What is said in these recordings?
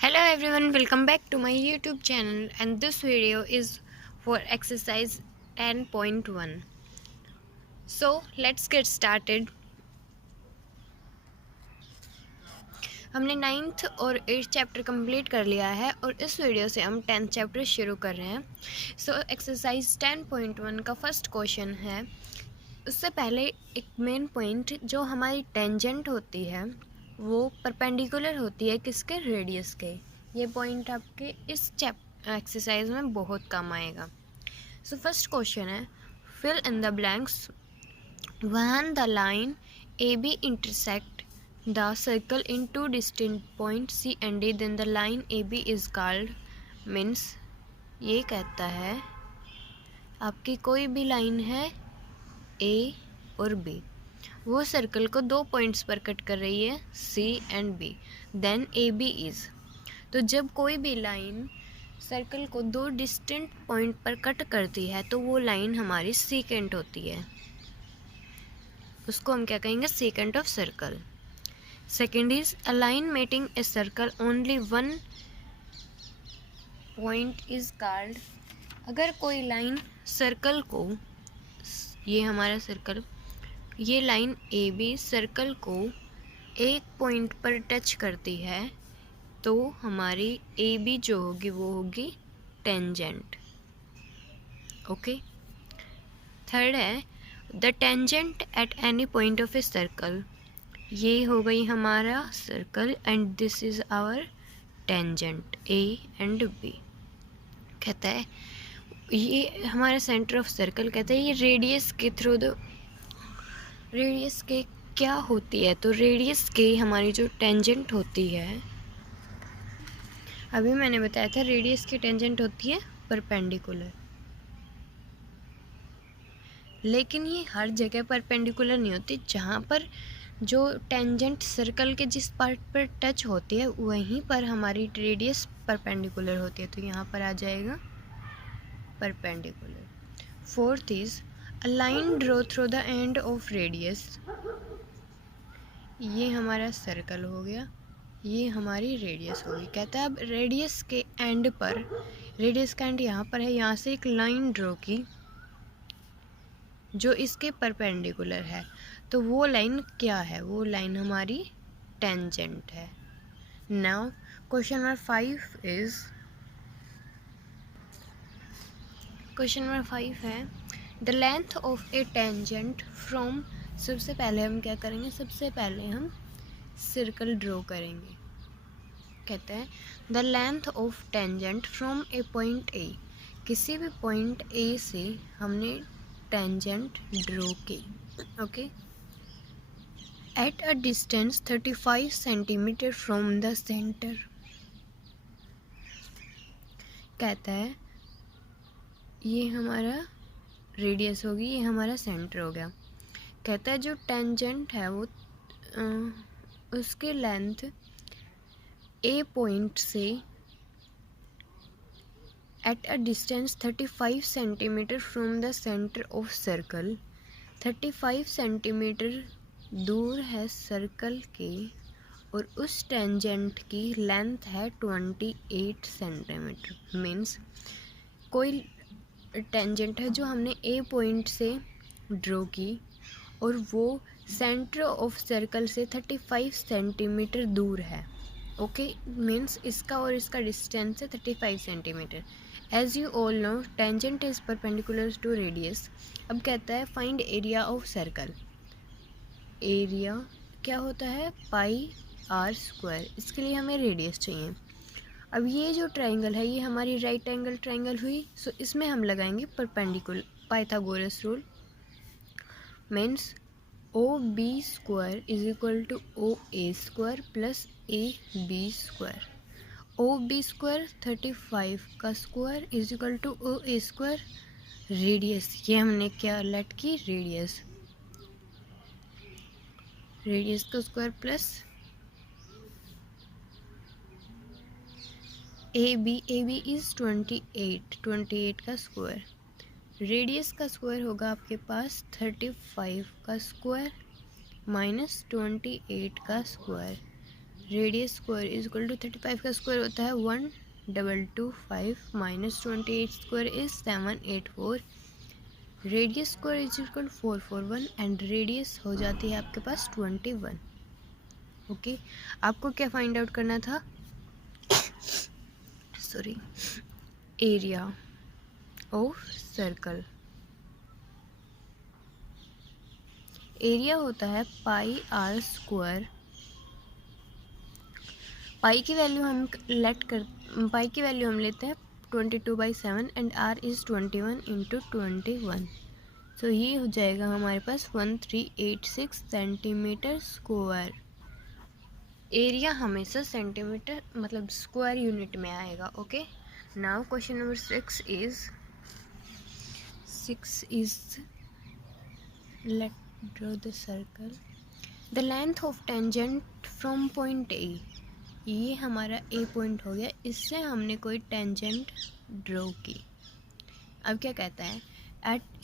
Hello everyone, welcome back to my YouTube channel, and this video is for exercise 10.1. So let's get started. हमने 9th और 8th chapter complete कर लिया है और इस video से हम 10th चैप्टर शुरू कर रहे हैं. सो एक्सरसाइज 10.1 का फर्स्ट क्वेश्चन है. उससे पहले एक मेन पॉइंट, जो हमारी टेंजेंट होती है वो परपेंडिकुलर होती है किसके, रेडियस के. ये पॉइंट आपके इस एक्सरसाइज में बहुत काम आएगा. सो फर्स्ट क्वेश्चन है, fill in the blanks. When the line A B intersect the circle in two distinct point C and D, then the line A B is called. Means ये कहता है आपकी कोई भी लाइन है ए और B, वो सर्कल को दो पॉइंट्स पर कट कर रही है C and B, then A B is. तो जब कोई भी लाइन सर्कल को दो डिस्टेंट पॉइंट पर कट करती है तो वो लाइन हमारी सीकेंट होती है. उसको हम क्या कहेंगे, secant of circle. Second is a line mating a circle only one point is called. अगर कोई लाइन सर्कल को, ये हमारा सर्कल, ये लाइन ए बी सर्कल को एक पॉइंट पर टच करती है तो हमारी ए बी जो होगी वो होगी टेंजेंट. ओके. थर्ड है the tangent at any point of a circle. ये हो गई हमारा circle and this is our tangent A and B. कहता है ये हमारा सेंटर ऑफ सर्कल, कहता है ये रेडियस के थ्रू द, रेडियस के क्या होती है, तो रेडियस के हमारी जो टेंजेंट होती है, अभी मैंने बताया था रेडियस की टेंजेंट होती है परपेंडिकुलर. लेकिन ये हर जगह परपेंडिकुलर नहीं होती. जहाँ पर जो टेंजेंट सर्कल के जिस पार्ट पर टच होती है वहीं पर हमारी रेडियस परपेंडिकुलर होती है, तो यहाँ पर आ जाएगा perpendicular. Fourth is a line draw through the end of radius. ये हमारा सर्कल हो गया, ये हमारी रेडियस होगी. कहता है अब रेडियस के एंड पर, रेडियस का एंड यहाँ पर है, यहाँ से एक लाइन ड्रॉ की जो इसके परपेंडिकुलर है, तो वो लाइन क्या है, वो लाइन हमारी टेंजेंट है. Now question number 5 is, question number 5 है the length of A tangent from. सबसे पहले हम क्या करेंगे, सबसे पहले हम सर्कल ड्रॉ करेंगे. कहते हैं the length of tangent from a point A. किसी भी पॉइंट ए से हमने टेंजेंट ड्रॉ की. Okay. Eight a distance 35 centimetre from the centre. कहता है ये हमारा रेडियस होगी, ये हमारा सेंटर हो गया. कहता है जो टेंजेंट है वो उसकी लेंथ ए पॉइंट से eight a distance 35 centimetre from the centre of circle. 35 centimetre दूर है सर्कल के और उस टेंजेंट की लेंथ है 28 सेंटीमीटर. मीन्स कोई टेंजेंट है जो हमने ए पॉइंट से ड्रॉ की और वो सेंटर ऑफ सर्कल से 35 सेंटीमीटर दूर है. ओके. मीन्स इसका और इसका डिस्टेंस है 35 centimetre. As you all know tangent is perpendicular to radius. अब कहता है find area of circle. Area क्या होता है, पाई आर स्क्वायर. इसके लिए हमें रेडियस चाहिए. अब ये जो ट्राइंगल है ये हमारी राइट एंगल ट्राइंगल हुई, सो इसमें हम लगाएंगे perpendicular Pythagoras rule. Means O B square is equal to O A square plus A B square. O B square 35 का square is equal to O A square. Radius, ये हमने क्या लेट की, रेडियस, रेडियस का square plus A B is 28 का square. Radius का square होगा आपके पास 35 का स्क्वायर माइनस 28 का square. Radius square is equal to 35 का स्क्वायर होता है 1225 minus 28 square is 784। Radius square is equal 441 and radius हो जाती है आपके पास 21। ओके, आपको क्या फाइंड आउट करना था? Sorry, area of circle. Area होता है पाई आर स्क्वायर। पाई की वैल्यू हम लेते हैं 22/7 and are is 21 into 21। So ये हो जाएगा हमारे पास 1386 सेंटीमीटर स्क्वायर। एरिया हमेशा सेंटीमीटर मतलब स्क्वायर यूनिट में आएगा। Okay, now question number 6 is let draw the circle. The length of tangent from point A. ये हमारा ए पॉइंट हो गया, इससे हमने कोई टेंजेंट ड्रॉ की। अब क्या कहता है?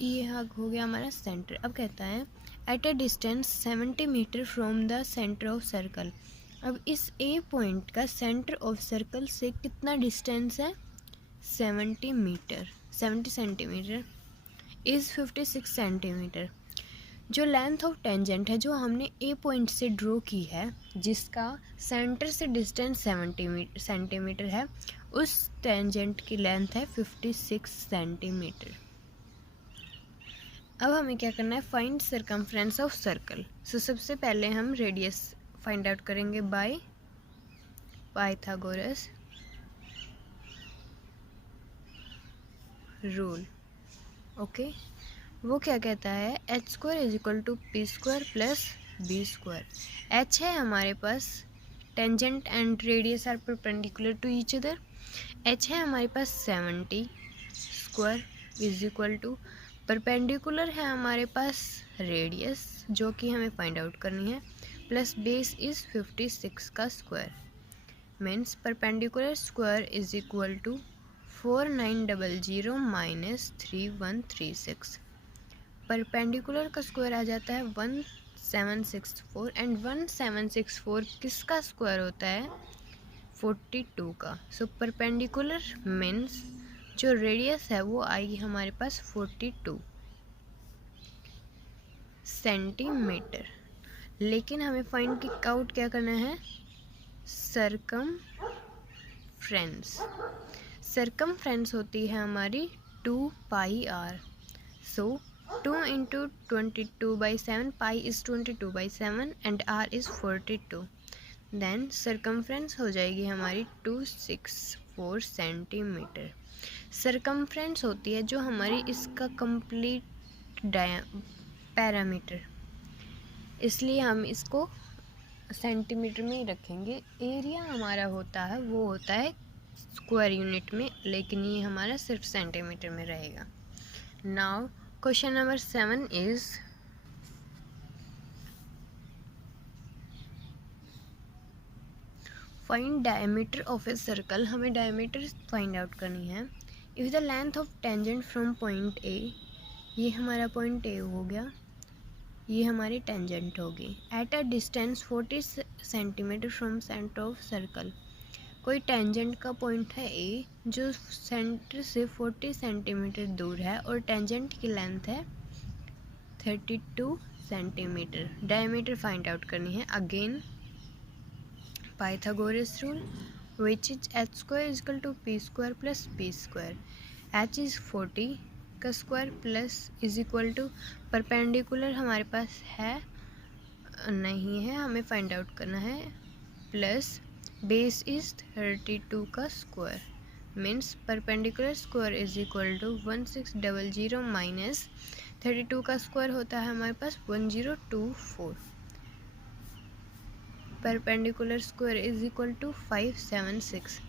ये हो गया हमारा सेंटर। अब कहता है at a distance 70 metre from the centre of circle. अब इस ए पॉइंट का सेंटर ऑफ सर्कल से कितना डिस्टेंस है? 70 सेंटीमीटर इज़ 56 सेंटीमीटर। जो लेंथ ऑफ टेंजेंट है जो हमने ए पॉइंट से ड्रॉ की है, जिसका सेंटर से डिस्टेंस 70 सेंटीमीटर है, उस टेंजेंट की लेंथ है 56 सेंटीमीटर। अब हमें क्या करना है? Find circumference of circle. So सबसे पहले हम रेडियस फाइंड आउट करेंगे बाय पाइथागोरस रूल। ओके, वो क्या कहता है? H square is equal to P square plus B square. H है हमारे पास tangent and radius are perpendicular to each other. H है हमारे पास 70 square is equal to perpendicular है हमारे पास रेडियस जो कि हमें फाइंड आउट करनी है, प्लस बेस इज 56 का square. Means perpendicular square is equal to 4900 minus 3136। Perpendicular का स्क्वायर आ जाता है 1764 एंड 1764 किसका स्क्वायर होता है? 42 का। सो परपेंडिकुलर मीन्स जो रेडियस है वो आएगी हमारे पास 42 सेंटीमीटर। लेकिन हमें फाइंड आउट क्या करना है? सरकमफ्रेंस। सरकमफ्रेंस होती है हमारी 2 pi r. So 2 into 22/7, pi is 22/7 and are is 42। Then circumference हो जाएगी हमारी 264 सेंटीमीटर। सरकमफ्रेंस होती है जो हमारी इसका कंप्लीट पैरामीटर, इसलिए हम इसको सेंटीमीटर में ही रखेंगे। एरिया हमारा होता है वो होता है स्क्वायर यूनिट में, लेकिन ये हमारा सिर्फ सेंटीमीटर में रहेगा। Now question number 7 is find diameter of a circle. हमें डायमीटर फाइंड आउट करनी है। If the length of tangent from point A, ये हमारा पॉइंट ए हो गया, ये हमारी टेंजेंट होगी। Eight a distance 40 centimetre from centre of circle. कोई टेंजेंट का पॉइंट है ए जो सेंटर से 40 सेंटीमीटर दूर है और टेंजेंट की लेंथ है 32 सेंटीमीटर। डायमीटर फाइंड आउट करनी है। Again Pythagoras rule which is H square is equal to P square plus B square. H is 40 का square plus is equal to perpendicular हमारे पास है नहीं है, हमें फाइंड आउट करना है, प्लस बेस इज 32 का square. Means perpendicular square is equal to 1600 minus 32 का स्क्वायर होता है हमारे पास 1024। Perpendicular square is equal to 576।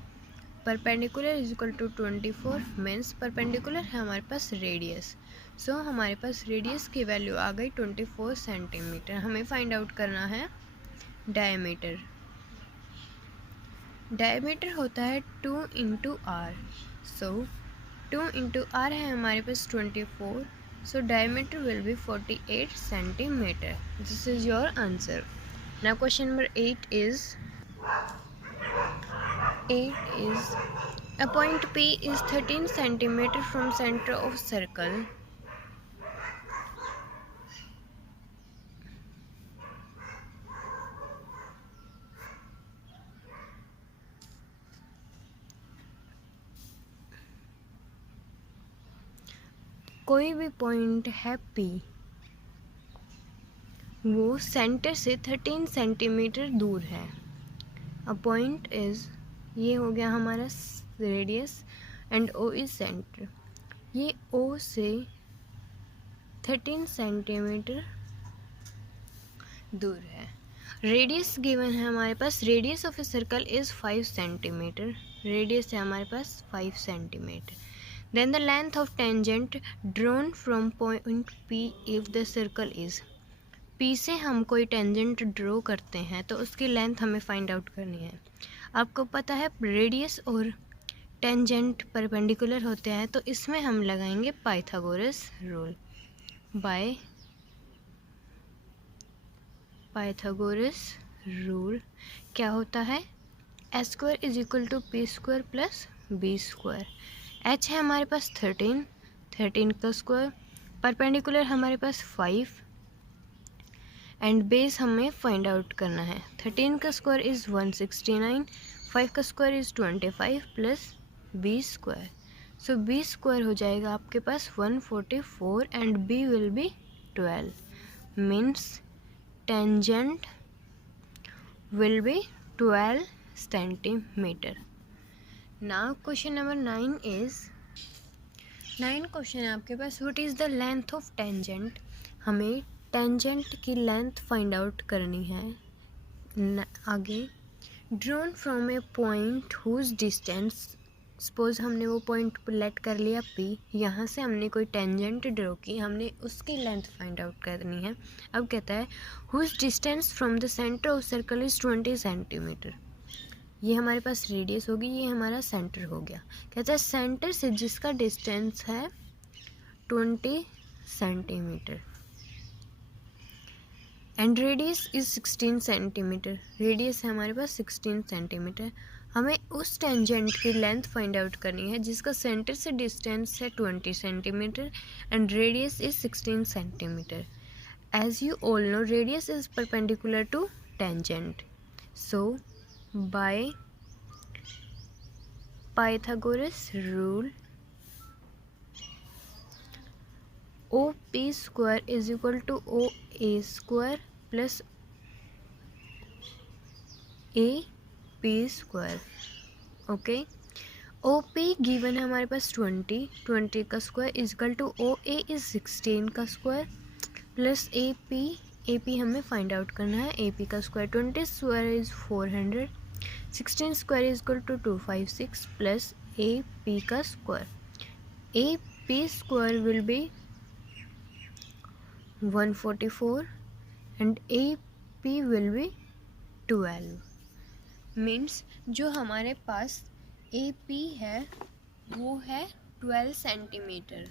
Perpendicular is equal to 24 means perpendicular है हमारे पास रेडियस। सो हमारे पास रेडियस की वैल्यू आ गई 24 सेंटीमीटर। हमें फाइंड आउट करना है डायमीटर। डायमीटर होता है 2 into R. So 2 into R है हमारे पास 24। So diameter will be 48 centimetre. This is your answer. Now question number 8 is 8 is a point P is 13 centimeter from center of circle. कोई भी point है P, वो centre से 13 centimetre दूर है. अ पॉइंट इज, ये हो गया हमारा radius, and O is centre. ये O से 13 सेंटीमीटर दूर है. रेडियस गिवन है हमारे पास. Radius of a circle is 5 centimetre. Radius है हमारे पास 5 centimetre. Then the length of tangent drawn from point P if the circle is. P से हम कोई टेंजेंट ड्रॉ करते हैं तो उसकी लेंथ हमें फाइंड आउट करनी है. आपको पता है रेडियस और टेंजेंट परपेंडिकुलर होते हैं, तो इसमें हम लगाएंगे Pythagoras rule. By Pythagoras rule क्या होता है? a square is equal to p square plus b square. h है हमारे पास 13 का स्क्वायर, परपेंडिकुलर हमारे पास 5, एंड बेस हमें फाइंड आउट करना है. 13 का स्क्वायर इज़ 169, 5 का square is 25 plus b square. So b square हो जाएगा आपके पास 144 and b will be 12. Means tangent will be 12 centimetre. Now question number 9 is, 9 question है आपके पास. What is the length of tangent. हमें टेंजेंट की लेंथ फाइंड आउट करनी है. आगे, drawn from a point whose distance, suppose हमने वो पॉइंट लेट कर लिया P, यहाँ से हमने कोई टेंजेंट ड्रॉ की, हमने उसकी लेंथ फाइंड आउट करनी है. अब कहता है whose distance from the centre of circle is 20 centimetre. ये हमारे पास रेडियस होगी, ये हमारा सेंटर हो गया. कहता है सेंटर से जिसका डिस्टेंस है 20 centimetre and radius is 16 centimetre. Radius है हमारे पास 16 सेंटीमीटर. हमें उस टेंजेंट की लेंथ फाइंड आउट करनी है जिसका सेंटर से डिस्टेंस है 20 centimetre and radius is 16 centimetre. As you all know, radius is perpendicular to tangent. So by Pythagoras rule, OP square is equal to OA square plus AP square. Okay, OP given है हमारे पास 20 का square is equal to OA is 16 का square plus AP हमें find out करना है. AP का square 20 square is 400, 16 square is equal to 256 plus AP का square. AP square will be 144 and AP will be 12. Means जो हमारे पास AP है वो है 12 सेंटीमीटर.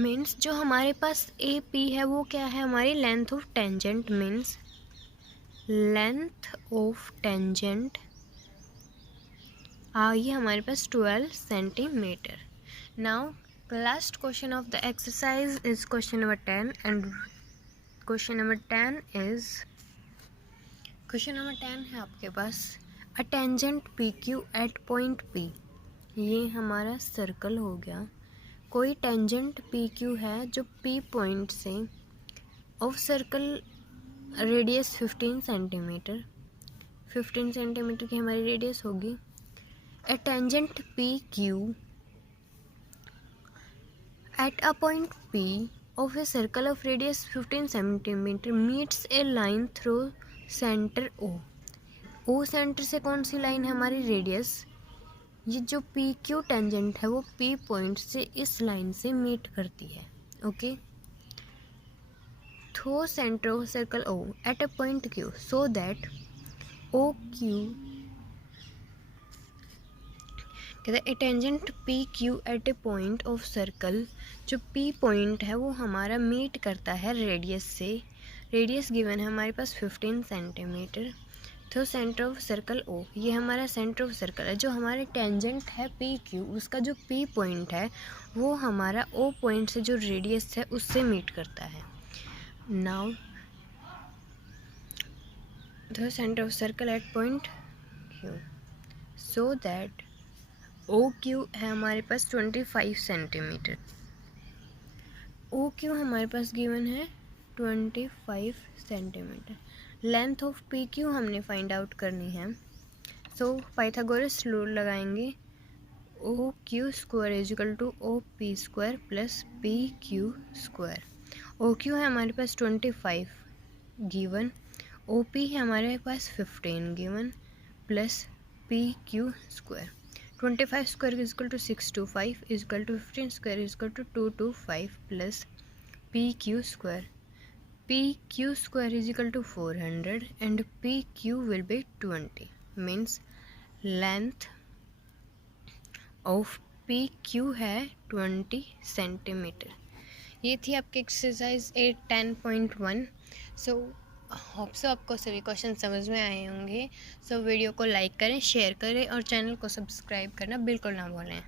मीन्स जो हमारे पास AP है वो क्या है? हमारी length of tangent. Means length of tangent ये हमारे पास 12 centimetre. Now last question of the exercise is question number 10, and question number 10 is, question number 10 है आपके पास a tangent PQ at point P. ये हमारा सर्कल हो गया. कोई टेंजेंट PQ है जो P पॉइंट से of circle radius 15 centimetre, 15 centimetre की हमारी रेडियस होगी. a tangent PQ at a point P of a circle of radius 15 centimeter meets a line through center O. O centre से कौन सी line है? हमारी रेडियस. ये जो PQ टेंजेंट है वो P पॉइंट से इस लाइन से मीट करती है. Okay, through centre of circle O at a point Q so that OQ, कहते हैं tangent PQ at a point of circle, जो P पॉइंट है वो हमारा मीट करता है रेडियस से रेडियस गिवन है हमारे पास 15 सेंटीमीटर। तो सेंटर ऑफ सर्कल ओ, ये हमारा सेंटर ऑफ सर्कल है। जो हमारे टेंजेंट है पी क्यू, उसका जो पी पॉइंट है वो हमारा ओ पॉइंट से जो रेडियस है उससे मीट करता है। Now the centre of circle at point Q, so that O Q है हमारे पास 25 सेंटीमीटर। ओ क्यू हमारे पास गिवन है 25 centimetre. Length of P Q हमने फाइंड आउट करनी है। सो पाइथागोरस रूल लगाएंगे, O Q square is equal to O P square plus P Q square. O Q है हमारे पास 25 गिवन, ओ पी है हमारे पास 15 given plus P Q square. 25 square is equal to 625 is equal to 15 square is equal to 225 plus P Q square. P Q square is equal to 400 and P Q will be 20, means length of P Q है 20 centimetre. ये थी आपकी exercise 8.10.1। So hope so आपको सभी question समझ में आए होंगे। सो वीडियो को लाइक करें, शेयर करें और चैनल को सब्सक्राइब करना बिल्कुल ना भूलें।